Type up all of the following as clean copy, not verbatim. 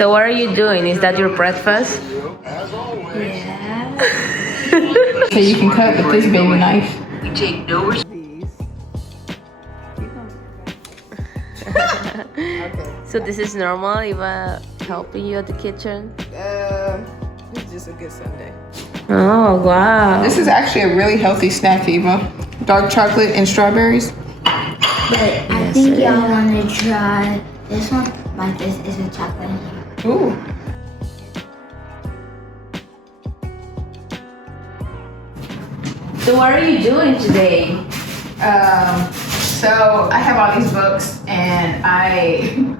So what are you doing? Is that your breakfast? Yeah. So you can cut with this baby knife. You take no So this is normal, Eva helping you at the kitchen? It's just a good Sunday. Oh, wow. This is actually a really healthy snack, Eva. Dark chocolate and strawberries. But I think y'all want to try this one. Like this is a chocolate. Ooh. So what are you doing today? So I have all these books, and I'm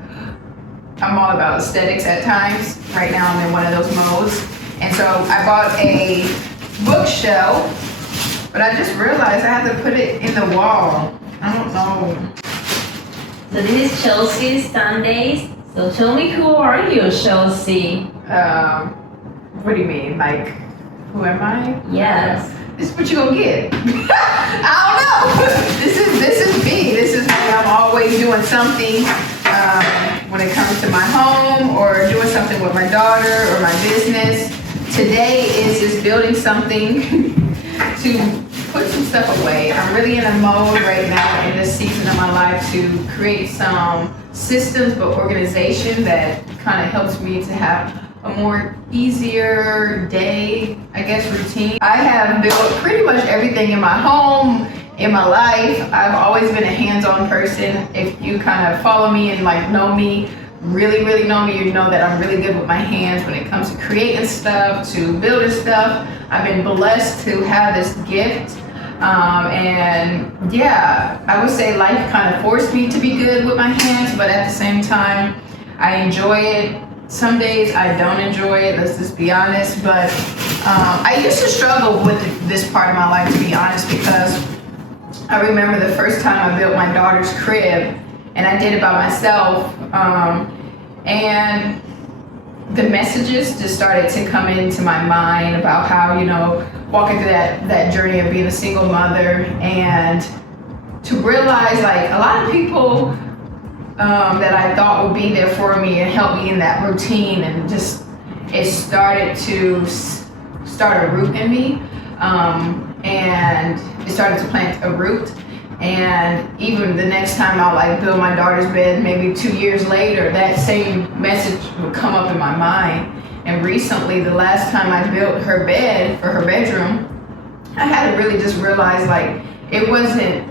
all about aesthetics at times. Right now I'm in one of those modes. And so I bought a bookshelf, but I just realized I have to put it in the wall. I don't know. So this is Chelsea's Sundays. So tell me, who are you, Chelsea? What do you mean? Like, who am I? Yes. This is what you gonna get. I don't know. This is me. This is me. I'm always doing something when it comes to my home or doing something with my daughter or my business. Today is just building something to put some stuff away. I'm really in a mode right now in this season of my life to create some systems but organization that kind of helps me to have a more easier day, I guess, routine. I have built pretty much everything in my home, in my life. I've always been a hands-on person. If you kind of follow me and like know me, really know me, you know that I'm really good with my hands when it comes to creating stuff, to building stuff. I've been blessed to have this gift. And yeah, I would say life kind of forced me to be good with my hands, but at the same time, I enjoy it. Some days I don't enjoy it, let's just be honest, but I used to struggle with this part of my life, to be honest, because I remember the first time I built my daughter's crib, and I did it by myself, and the messages just started to come into my mind about how, you know, walking through that journey of being a single mother, and to realize like a lot of people that I thought would be there for me and help me in that routine, and just it started to start a root in me, and it started to plant a root. And even the next time I'll like build my daughter's bed, maybe 2 years later, that same message would come up in my mind. And recently, the last time I built her bed for her bedroom, I had to really just realize like it wasn't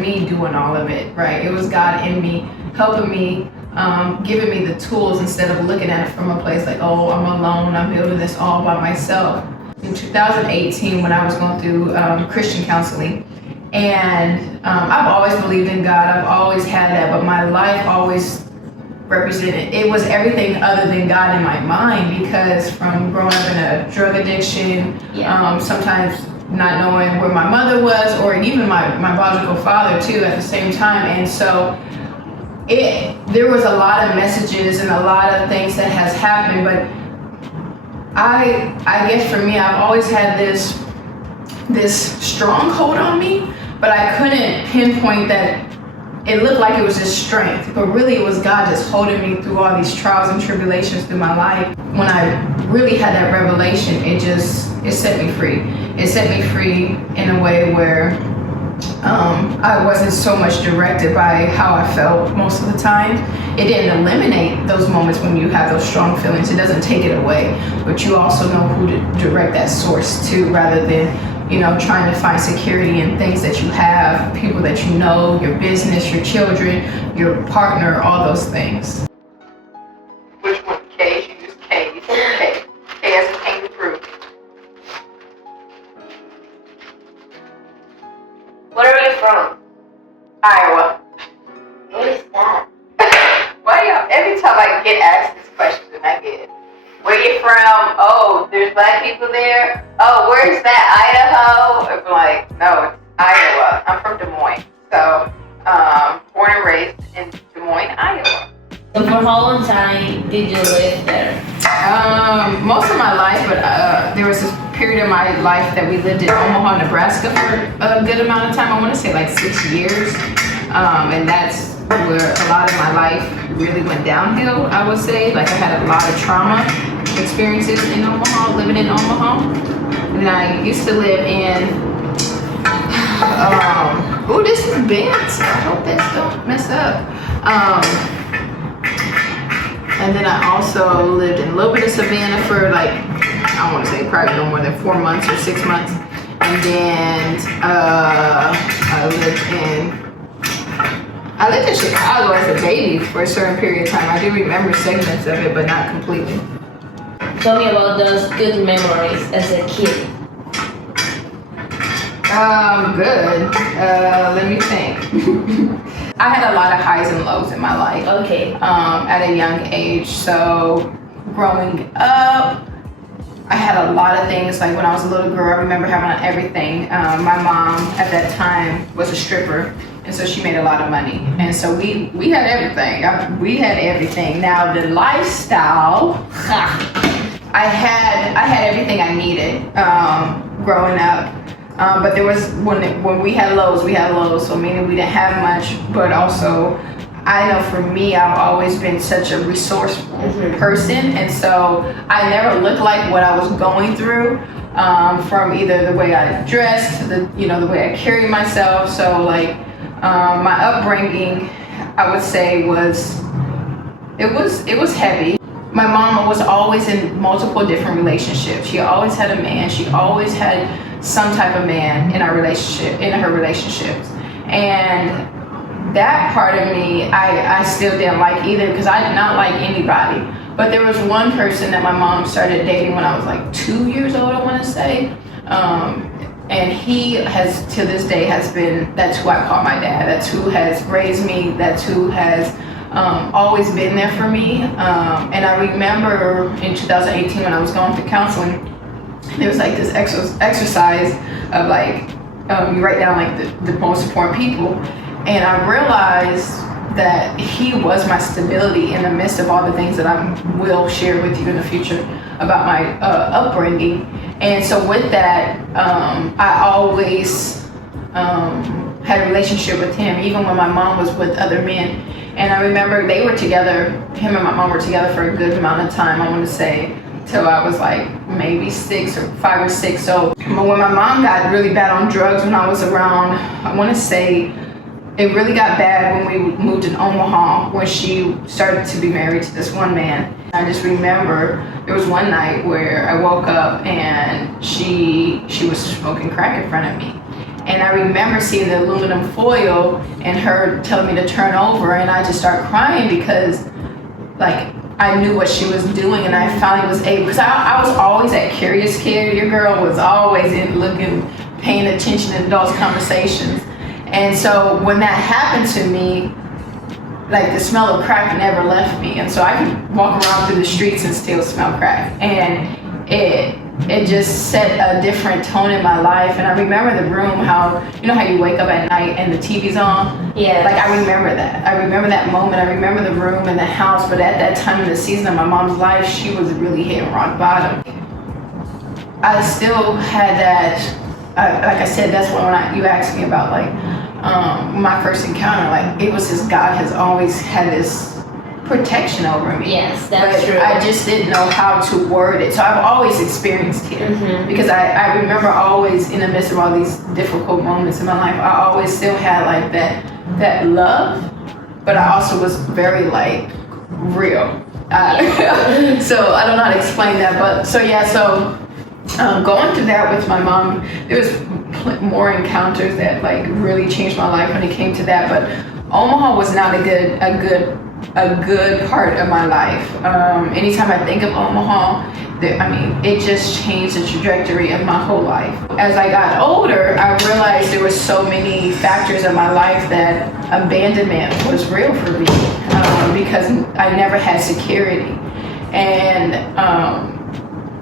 me doing all of it, right? It was God in me, helping me, giving me the tools instead of looking at it from a place like, oh, I'm alone, I'm building this all by myself. In 2018, when I was going through Christian counseling, and I've always believed in God, I've always had that, but my life always represented, it was everything other than God in my mind, because from growing up in a drug addiction, sometimes not knowing where my mother was, or even my biological father too at the same time. And so there was a lot of messages and a lot of things that has happened, but I guess for me, I've always had this stronghold on me, but I couldn't pinpoint that. It looked like it was just strength, but really it was God just holding me through all these trials and tribulations through my life. When I really had that revelation, it set me free. It set me free in a way where I wasn't so much directed by how I felt most of the time. It didn't eliminate those moments when you have those strong feelings. It doesn't take it away, but you also know who to direct that source to, rather than, you know, trying to find security in things that you have, people that you know, your business, your children, your partner, all those things. Which one? K? She just K. K. K as in kangaroo. Where are you from? Iowa. What is that? Why y'all, every time I get asked this question, I get, where you from? Oh, there's black people there? Oh, where's that? Idaho? I'm like, no, it's Iowa. I'm from Des Moines. So, born and raised in Des Moines, Iowa. So for how long time did you live there? Most of my life, but there was this period of my life that we lived in Omaha, Nebraska for a good amount of time. I want to say like 6 years. And that's where a lot of my life really went downhill, I would say. Like I had a lot of trauma experiences in Omaha, living in Omaha. And then I used to live in, oh, this is Ben's. I hope this don't mess up. And then I also lived in a little bit of Savannah for like, I don't want to say probably no more than 4 months or 6 months. And then I lived in Chicago as a baby for a certain period of time. I do remember segments of it, but not completely. Tell me about those good memories as a kid. Good. Let me think. I had a lot of highs and lows in my life. Okay. At a young age. So growing up, I had a lot of things. Like when I was a little girl, I remember having everything. My mom at that time was a stripper, and so she made a lot of money. And so we had everything. We had everything. Now the lifestyle, I had everything I needed growing up. But there was when we had lows, so meaning we didn't have much, but also I know for me, I've always been such a resourceful person, and so I never looked like what I was going through, from either the way I dressed to the way I carry myself. So like my upbringing, I would say was heavy. My mom was always in multiple different relationships. She always had a man. She always had some type of man in her relationships, and that part of me I still didn't like either, because I did not like anybody. But there was one person that my mom started dating when I was like 2 years old, I want to say, and he has to this day that's who I call my dad. That's who has raised me. That's who has always been there for me. And I remember in 2018 when I was going through counseling, there was like this exercise of like, you write down like the most important people. And I realized that he was my stability in the midst of all the things that I will share with you in the future about my upbringing. And so with that, I always had a relationship with him, even when my mom was with other men. And I remember they were together, him and my mom were together for a good amount of time, I want to say, till I was like maybe 5 or 6. So when my mom got really bad on drugs when I was around, I want to say it really got bad when we moved in Omaha, when she started to be married to this one man. I just remember there was one night where I woke up and she was smoking crack in front of me. And I remember seeing the aluminum foil and her telling me to turn over, and I just started crying because like I knew what she was doing, and I finally was able, because I was always that curious kid. Your girl was always paying attention in adults' conversations. And so when that happened to me, like the smell of crack never left me. And so I could walk around through the streets and still smell crack. And it just set a different tone in my life. And I remember the room, how you wake up at night and the TV's on? Yeah. Like I remember that. I remember that moment. I remember the room and the house. But at that time in the season of my mom's life, she was really hitting rock bottom. I still had that, like I said, that's when you asked me about like my first encounter, like it was just God has always had this protection over me. Yes, that's but true. I just didn't know how to word it. So I've always experienced it, because I remember always in the midst of all these difficult moments in my life, I always still had like that love, but I also was very like real. So I don't know how to explain that, but going through that with my mom, there was more encounters that like really changed my life when it came to that. But Omaha was not a good part of my life. Anytime I think of Omaha, it just changed the trajectory of my whole life. As I got older, I realized there were so many factors in my life that abandonment was real for me, because I never had security. And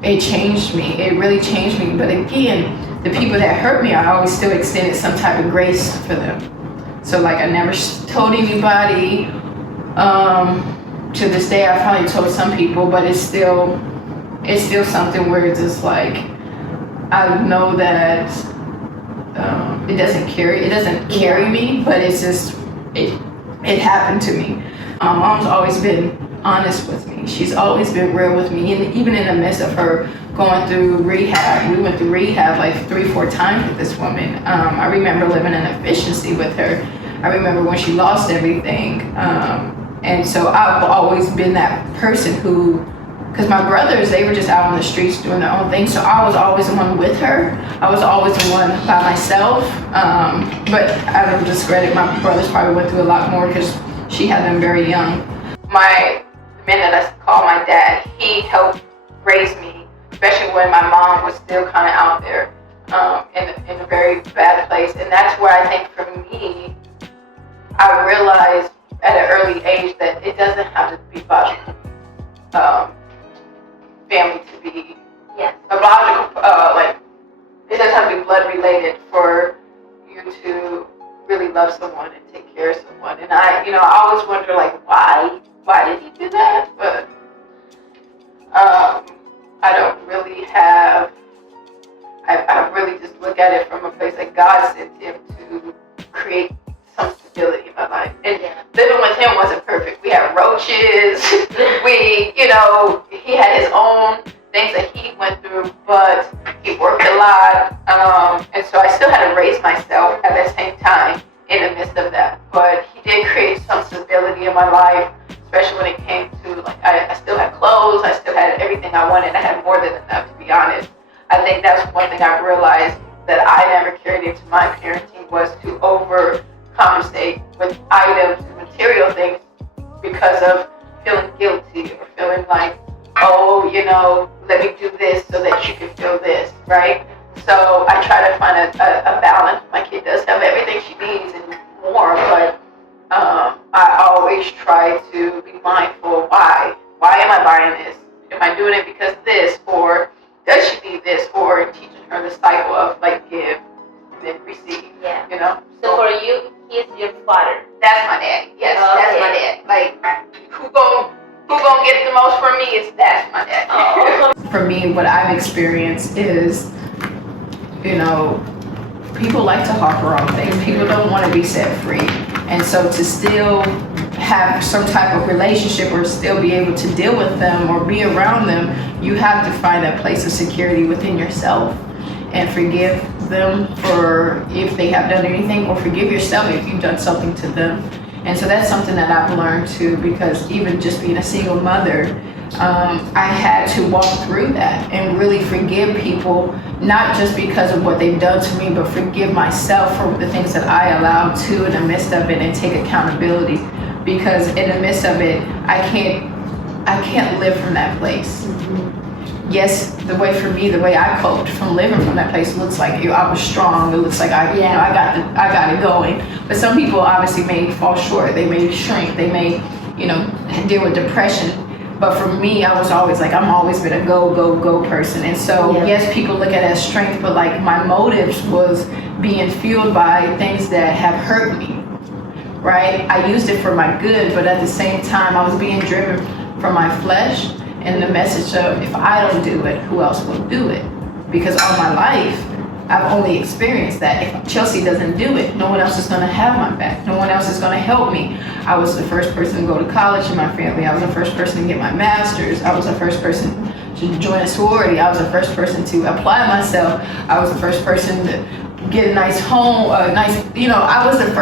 it changed me. It really changed me. But again, the people that hurt me, I always still extended some type of grace for them. So like I never told anybody. To this day, I probably told some people, but it's still something where it's just like I know that it doesn't carry me, but it's just it happened to me. My mom's always been honest with me. She's always been real with me. And even in the midst of her going through rehab, we went through rehab like 3-4 times with this woman. I remember living in efficiency with her. I remember when she lost everything. And so I've always been that person who, because my brothers, they were just out on the streets doing their own thing. So I was always the one with her. I was always the one by myself. But I don't discredit, my brothers probably went through a lot more because she had them very young. The man that I call my dad, he helped raise me, especially when my mom was still kind of out there in a very bad place. And that's where I think for me, I realized at an early age that it doesn't have to be biological family to be a biological, like, it doesn't have to be blood related for you to really love someone and take care of someone. And I always wonder, like, why did he do that? But I don't really have, I really just look at it from a place that God sent him to create some stability in my life. And living with him wasn't perfect. We had roaches. He had his own things that he went through, but he worked a lot. And so I still had to raise myself at the same time in the midst of that. But he did create some stability in my life, especially when it came to, like, I still had clothes. I still had everything I wanted. I had more than enough, to be honest. I think that's one thing I realized that I never carried into my parenting, was to overcompensate with items and material things because of feeling guilty or feeling like, oh, let me do this so that you can feel this, right? So I try to find a balance. My kid does have everything she needs and more, but I always try to be mindful. Why am I buying this? Am I doing it because of this, or does she need this? Or teaching her the cycle of, like, give and then receive. So for you, he is your father. That's my dad. Yes, Okay. That's my dad. Like, who gon' get the most from me is that's my dad. Oh. For me, what I've experienced is, people like to harper on things. People don't want to be set free. And so to still have some type of relationship or still be able to deal with them or be around them, you have to find that place of security within yourself and forgive them for if they have done anything, or forgive yourself if you've done something to them. And so that's something that I've learned too, because even just being a single mother, I had to walk through that and really forgive people, not just because of what they've done to me, but forgive myself for the things that I allowed to in the midst of it, and take accountability. Because in the midst of it, I can't live from that place. Yes, the way I coped from living from that place looks like I was strong. It looks like I got it going. But some people obviously may fall short. They may shrink. They may, deal with depression. But for me, I was always like, I'm always been a go person. And so, yes, people look at it as strength, but like my motives was being fueled by things that have hurt me, right? I used it for my good, but at the same time, I was being driven from my flesh and the message of, if I don't do it, who else will do it? Because all my life, I've only experienced that. If Chelcie doesn't do it, no one else is going to have my back. No one else is going to help me. I was the first person to go to college in my family. I was the first person to get my master's. I was the first person to join a sorority. I was the first person to apply myself. I was the first person to get a nice home, I was the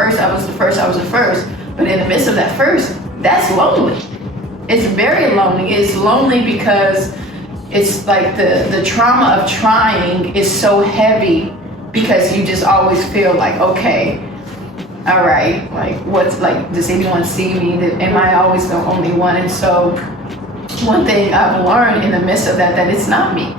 first. But in the midst of that first, that's lonely. It's very lonely. It's lonely because it's like the trauma of trying is so heavy, because you just always feel like, okay, all right, like, what's, like, does anyone see me? Am I always the only one? And so one thing I've learned in the midst of that it's not me.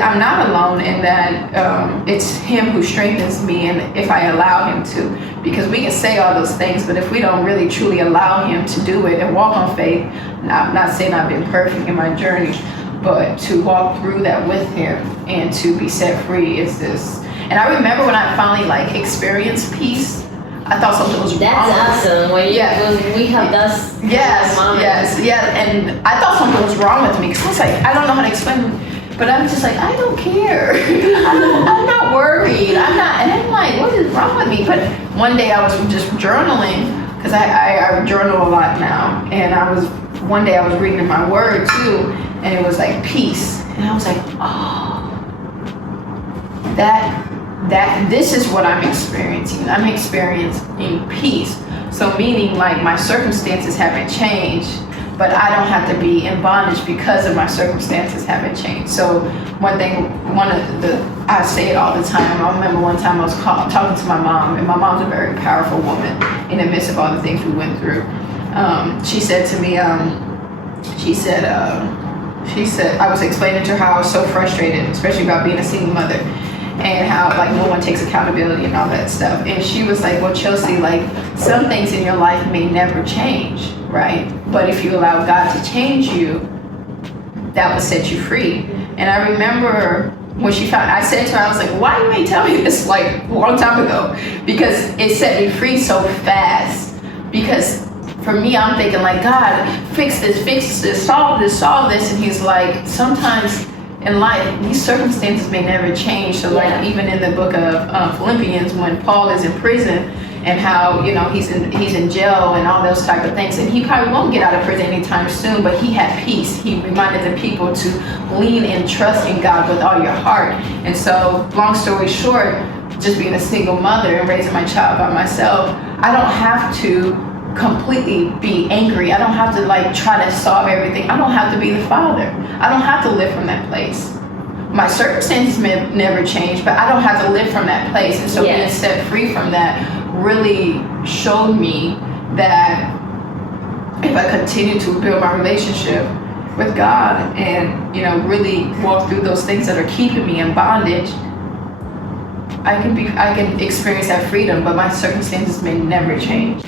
I'm not alone in that. It's him who strengthens me, and if I allow him to, because we can say all those things, but if we don't really truly allow him to do it and walk on faith, not saying I've been perfect in my journey, but to walk through that with him and to be set free is this. And I remember when I finally experienced peace, I thought something was wrong. That's awesome. When we have that. Yes. And I thought something was wrong with me, because I was like, I don't know how to explain it, but I'm just like, I don't care. I'm not worried. I'm not. And I'm like, what is wrong with me? But one day I was just journaling, because I journal a lot now, and one day I was reading my word too, and it was like peace, and I was like, oh, that this is what I'm experiencing. I'm experiencing peace. So meaning like my circumstances haven't changed, but I don't have to be in bondage because of my circumstances haven't changed. So I say it all the time. I remember one time I was talking to my mom, and my mom's a very powerful woman in the midst of all the things we went through. She said to me, she said, I was explaining to her how I was so frustrated, especially about being a single mother, and how like no one takes accountability and all that stuff. And she was like, well, Chelcie, like some things in your life may never change, right? But if you allow God to change you, that will set you free. And I remember when I said to her, I was like, why you ain't tell me this like a long time ago? Because it set me free so fast. Because for me, I'm thinking like, God, fix this, solve this. And he's like, sometimes in life, these circumstances may never change. So like even in the book of Philippians, when Paul is in prison and how, you know, he's in jail and all those type of things, and he probably won't get out of prison anytime soon, but he had peace. He reminded the people to lean and trust in God with all your heart. And so long story short, just being a single mother and raising my child by myself, I don't have to completely be angry. I don't have to like try to solve everything. I don't have to be the father. I don't have to live from that place. My circumstances may never change, but I don't have to live from that place. And so being set free from that really showed me that if I continue to build my relationship with God and, you know, really walk through those things that are keeping me in bondage, I can experience that freedom, but my circumstances may never change.